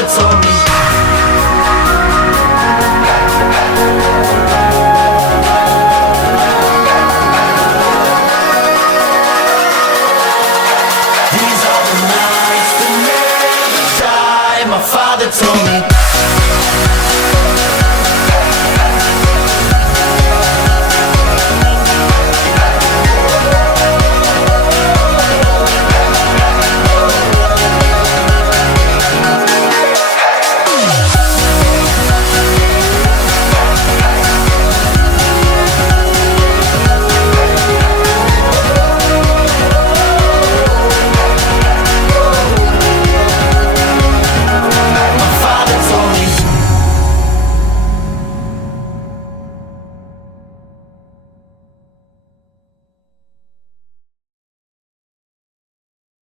father told me. These are the nights that never die, my father told me.